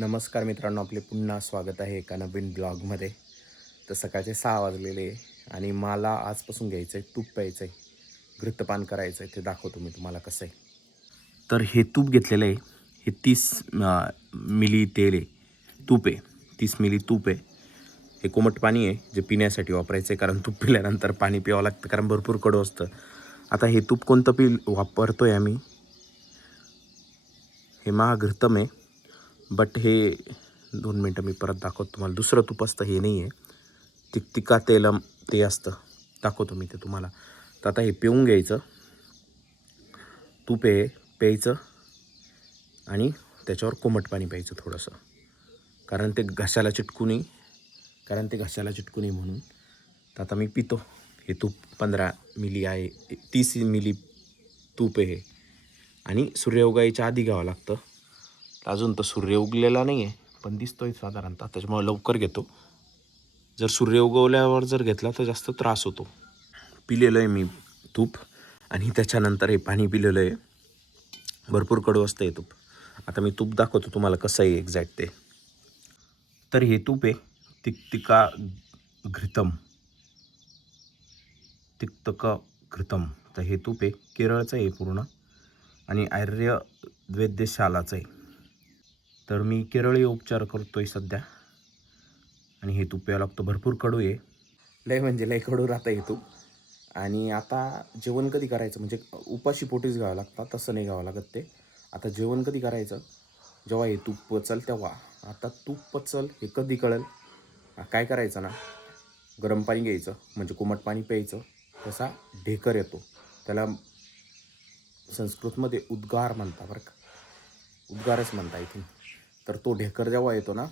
नमस्कार मित्रांनो, आपले पुन्हा स्वागत आहे एका नवीन ब्लॉगमध्ये. तर सकाळचे 6 वाजलेले आणि मला आजपासून घ्यायचं आहे, तूप प्यायचं आहे, घृतपान करायचं आहे. ते दाखवतो मी तुम्हाला कसं आहे. तर हे तूप घेतलेलं आहे. हे 30 मिली तेल आहे, तूप आहे. 30 मिली तूप आहे. हे कोमट पाणी आहे जे पिण्यासाठी वापरायचं आहे, कारण तूप पिल्यानंतर पाणी प्यावं लागतं, कारण भरपूर कडू असतं. आता हे तूप कोणतं वापरतो आहे आम्ही, हे महाघृतम आहे. बट हे 2 मिनटं मी परत दाखवतो तुम्हाला. दुसरं तूप असतं, हे नाही आहे. तिक्तिका तेलम ते असतं, दाखवतो मी ते तुम्हाला. तर आता हे पिऊन घ्यायचं, तूप आहे प्यायचं आणि त्याच्यावर कोमट पाणी प्यायचं थोडंसं, कारण ते घशाला चिटकू नये म्हणून. तर आता मी पितो. हे तूप 15 मिली आहे, 30 मिली तूप आहे हे. आणि सूर्य उगायच्या आधी घ्यावं लागतं. अजून तर सूर्य उगलेला नाही आहे, पण दिसतोय साधारणतः, त्याच्यामुळे लवकर घेतो. जर सूर्य उगवल्यावर जर घेतला तर जास्त त्रास होतो. पिलेलं आहे मी तूप आणि त्याच्यानंतर हे पाणी पिलेलं आहे. भरपूर कडू असतं हे तूप. आता मी तूप दाखवतो तुम्हाला कसं आहे एक्झॅक्ट ते. तर हे तूप आहे तिक्तिका घृतम, तिक्तक घृतम. तर हे तूप आहे केरळचं आहे पूर्ण आणि आयुर्वेद्यशालाचं आहे. तर मी केरळी उपचार करतोय सध्या आणि हे तूप प्यावं लागतं. भरपूर कडू आहे, लय म्हणजे लय कडू राहतं हे तूप. आणि आता जेवण कधी करायचं, म्हणजे उपाशी पोटीच घ्यावं लागतं, तसं नाही घ्यावं लागत ते. आता जेवण कधी करायचं, जेव्हा हे तूप पचल तेव्हा. आता तूप पचल हे कधी कळेल, काय करायचं ना, गरम पाणी घ्यायचं, म्हणजे कोमट पाणी प्यायचं. तसा ढेकर येतो, त्याला संस्कृतमध्ये उद्गार म्हणता बरं का, उद्गारच म्हणता इथून. तर तो ढेकर जेव्हा येतो ना,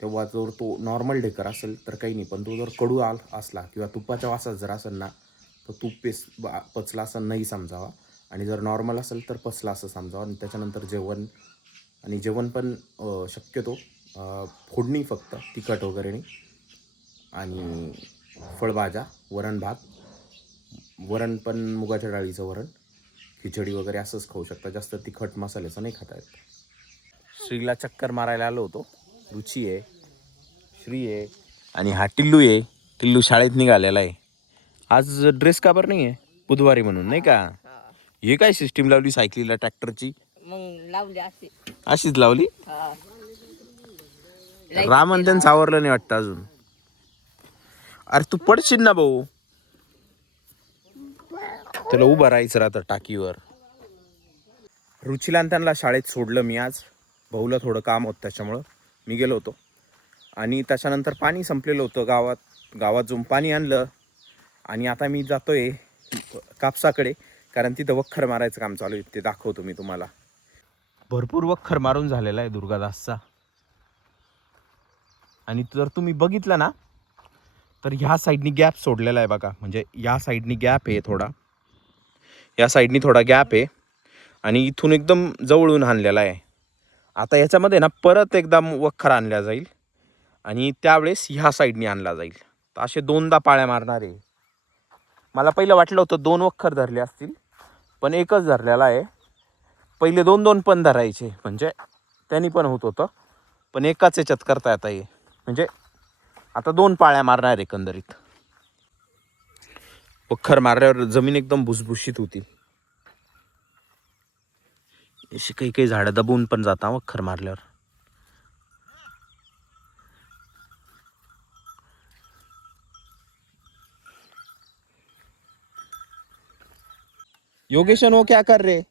तेव्हा जर तो नॉर्मल ढेकर असेल तर काही नाही, पण तो जर कडू असला किंवा तुपाच्या वासात जर असेल ना, तर तूप पचला असं नाही समजावा. आणि जर नॉर्मल असेल तर पचला असं समजावा. आणि त्याच्यानंतर जेवण पण शक्यतो फोडणी, फक्त तिखट वगैरे नाही. आणि फळभाज्या, वरण भात, वरण पण मुगाच्या डाळीचं वरण, खिचडी वगैरे असंच खाऊ शकता. जास्त तिखट मसाल्याचं नाही खाता येत. श्रीला चक्कर मारायला आलो होतो. रुची आहे, श्री आहे आणि हा टिल्लू आहे. टिल्लू शाळेत निघालेला आहे. आज ड्रेस का बरं नाही आहे, बुधवारी म्हणून नाही का. हे काय सिस्टीम लावली सायकलीला ट्रॅक्टरची, मग लावली अशी. अशीच लावली. हा. रामन त्यांचं आवरलं नाही वाटतं अजून. अरे तू पडशील ना भाऊ, त्याला उभं राहायचं राहतं टाकीवर. रुचीला आणि त्यांना शाळेत सोडलं मी आज. भाऊला थोडं काम होतं त्याच्यामुळं मी गेलो होतो. आणि त्याच्यानंतर पाणी संपलेलं होतं गावात जाऊन पाणी आणलं. आणि आता मी जातोय कापसाकडे, कारण तिथं वखर मारायचं काम चालू आहे, ते दाखवतो मी तुम्हाला. भरपूर वखर मारून झालेला आहे दुर्गादासचा. आणि जर तुम्ही बघितलं ना, तर ह्या साईडनी गॅप सोडलेला आहे बघा, म्हणजे या साईडनी गॅप आहे थोडा, या साईडनी थोडा गॅप आहे आणि इथून एकदम जवळून आणलेला आहे. आता याच्यामध्ये ना परत एकदा वखर आणला जाईल आणि त्यावेळेस ह्या साईडनी आणला जाईल. तर असे 2दा पाळ्या मारणार आहे. मला पहिलं वाटलं होतं 2 वखर धरले असतील, पण एकच धरलेला आहे. पहिले 2-2 पण धरायचे, म्हणजे त्यांनी पण होत होतं, पण एकाच याच्यात करता येता ये. म्हणजे आता 2 पाळ्या मारणार एकंदरीत. वखर मारल्यावर जमीन एकदम भुसभुशीत होती. अशी काही काही झाडं दबून पण जाता वखर मारल्यावर. योगेशन वो क्या कर रहे,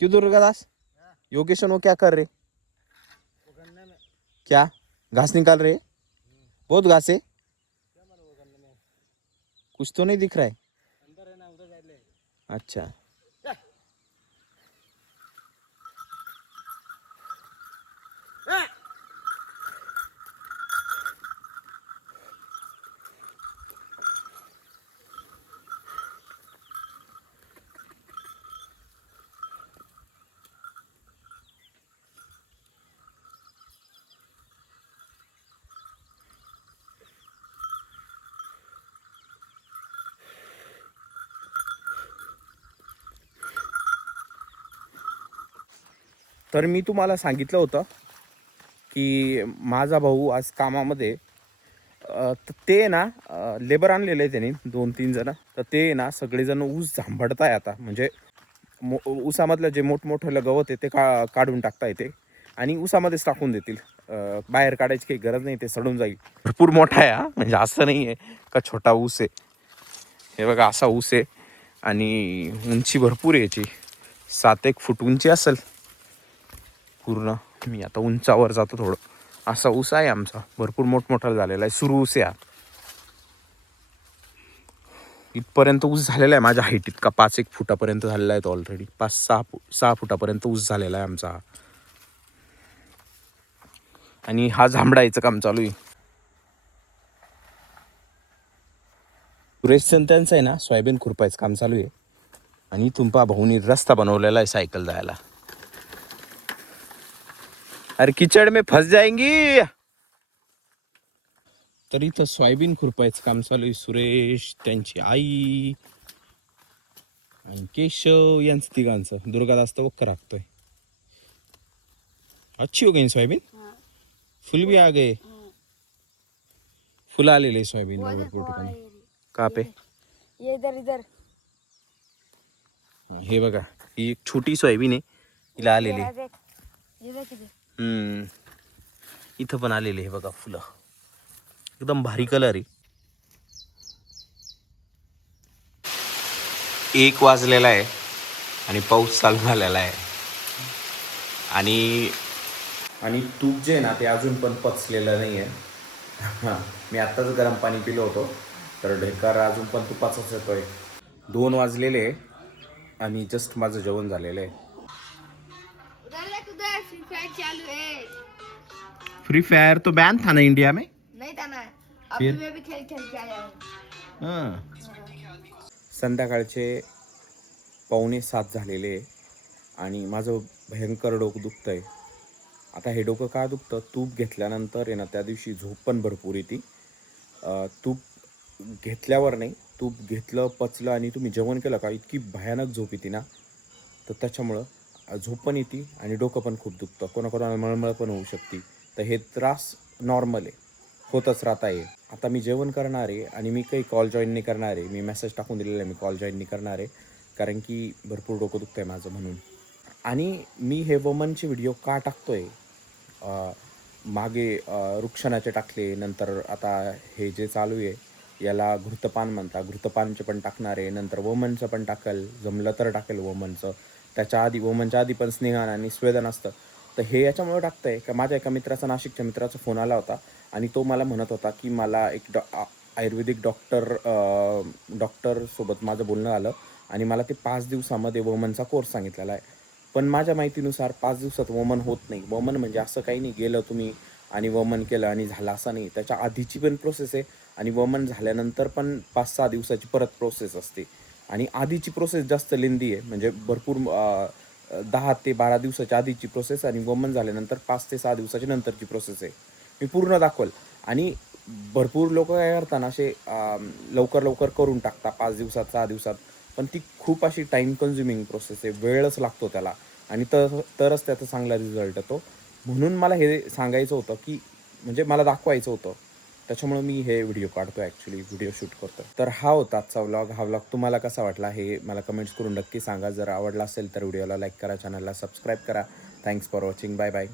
क्यों दुर्गादास, योगेशन वो क्या कर रहे, क्या घास निकाल रहे, बहुत घास है, कुछ तो नहीं दिख रहा है. अच्छा. तर मी तुम्हाला सांगितलं होतं की माझा भाऊ आज कामामध्ये तर ते ना लेबर आणलेलं आहे त्यांनी 2-3 जण. तर ते ना सगळेजण ऊस झांबडताय आता. म्हणजे ऊसामधलं जे मोठमोठं गवत आहे ते काढून टाकता येते आणि ऊसामध्येच टाकून देतील. बाहेर काढायची काही गरज नाही, ते सडून जाईल. भरपूर मोठा आहे हा, म्हणजे असं नाही आहे का छोटा ऊस आहे. हे बघा असा ऊस आहे आणि उंची भरपूर आहे याची. 7-1 फूट उंची असेल पूर्ण. मी आता उंचावर जातो थोडं. असा ऊस आहे आमचा, भरपूर मोठमोठा झालेला आहे. सुरू ऊस आहे. इथपर्यंत ऊस झालेला आहे माझ्या हाईट इतका. 5-1 फुटापर्यंत झालेला आहे तो ऑलरेडी. 5-6 फुटापर्यंत ऊस झालेला आहे आमचा. आणि हा झांबडायचं काम चालू आहे. सुरेश त्यांचं आहे ना सोयाबीन खुरपायचं काम चालू आहे. आणि तुंपा भाऊनी रस्ता बनवलेला आहे सायकल जायला. अरे किचड में फंस जाएंगी. तर इथं सोयाबीन खुरपायचं काम चालू आहे. सुरेश, त्यांची आई आणि केशव यांचं तिघांचं. दुर्गादास तर वक्कर राखतोय. अच्छी हो गई सोयाबीन. फुल भी आ गए. फुलं आलेले सोयाबीन भरपूर ठिकाणी. का पे ये इधर इधर हे बघा, ही एक छोटी सोयाबीन आहे, हिला आलेली. ये देख इधर. इथं पण आलेले हे बघा फुलं. एकदम भारी कलर आहे. 1 वाजलेला आहे आणि पाऊस चालू झालेला आहे. आणि तूप जे आहे ना ते अजून पण पचलेलं नाही आहे. हां, मी आत्ताच गरम पाणी पिलं होतं, तर ढेकर अजून पण तुपाचाच येतोय. 2 वाजलेले आणि जस्ट माझं जेवण झालेलं आहे. उधर फ्री फायर चालू है. फ्री फायर तो बैन था ना इंडिया में. नहीं था ना. अभी मैं भी खेल खेल के आया हूँ. संध्याकाळचे 6:45 झालेले आणि माझं भयंकर डोकं दुखतं आहे. आता हे डोकं का दुखतं? तूप घेतल्यानंतर आहे ना त्या दिवशी झोप पण भरपूर येते. तूप घेतल्यावर नाही, तूप घेतलं, पचलं आणि तुम्ही जेवण केलं का इतकी भयानक झोप येते ना, तर त्याच्यामुळं झोप पण येते आणि डोकं पण खूप दुखतं. कोणाकोणाला मळमळ पण होऊ शकते. तर हे त्रास नॉर्मल आहे, होतच राहत आहे. आता मी जेवण करणार आहे आणि मी काही कॉल जॉईन नाही करणार आहे. मी मेसेज टाकून दिलेला आहे मी कॉल जॉईन नाही करणार आहे, कारण की भरपूर डोकं दुखतं आहे माझं म्हणून. आणि मी हे वमनचे व्हिडिओ का टाकतोय? मागे रुक्षणाचे टाकले, नंतर आता हे जे चालू आहे याला घृतपान म्हणतात. घृतपानचे पण टाकणार आहे, नंतर वमनचं पण टाकेल, जमलं तर टाकेल वमनचं. त्याच्या आधी वमनच्या आधी पण स्नेहन आणि स्वेदन असतं. तर हे याच्यामुळे टाकतं आहे का माझ्या एका मित्राचा, नाशिकच्या मित्राचा फोन आला होता आणि तो मला म्हणत होता की मला एक आयुर्वेदिक डॉक्टरसोबत माझं बोलणं आलं आणि मला ते 5 दिवसामध्ये वमनचा कोर्स सांगितलेला आहे. पण माझ्या माहितीनुसार 5 दिवसात वमन होत नाही. वमन म्हणजे असं काही नाही, गेलं तुम्ही आणि वमन केलं आणि झालं असं नाही. त्याच्या आधीची पण प्रोसेस आहे आणि वमन झाल्यानंतर पण 5-6 दिवसाची परत प्रोसेस असते. आणि आधीची प्रोसेस जास्त लेंदी आहे, म्हणजे भरपूर 10 ते 12 दिवसाच्या आधीची प्रोसेस आणि वमन झाल्यानंतर 5 ते 6 दिवसाची नंतरची प्रोसेस आहे. मी पूर्ण दाखवल. आणि भरपूर लोक काय करतात असे लवकर करून टाकतात 5 दिवसात 6 दिवसात, पण ती खूप अशी टाईम कन्झ्युमिंग प्रोसेस आहे, वेळच लागतो त्याला आणि तरच त्याचा चांगला रिझल्ट येतो. म्हणून मला हे सांगायचं होतं की म्हणजे मला दाखवायचं होतं, त्याच्यामुळे मी हे व्हिडिओ काढतो, ॲक्च्युली व्हिडिओ शूट करतो. तर हा होता आजचा व्लॉग. हा व्लॉग तुम्हाला कसा वाटला हे मला कमेंट्स करून नक्की सांगा. जर आवडला असेल तर व्हिडिओला लाईक करा, चॅनलला सबस्क्राईब करा. Thanks for watching. Bye bye.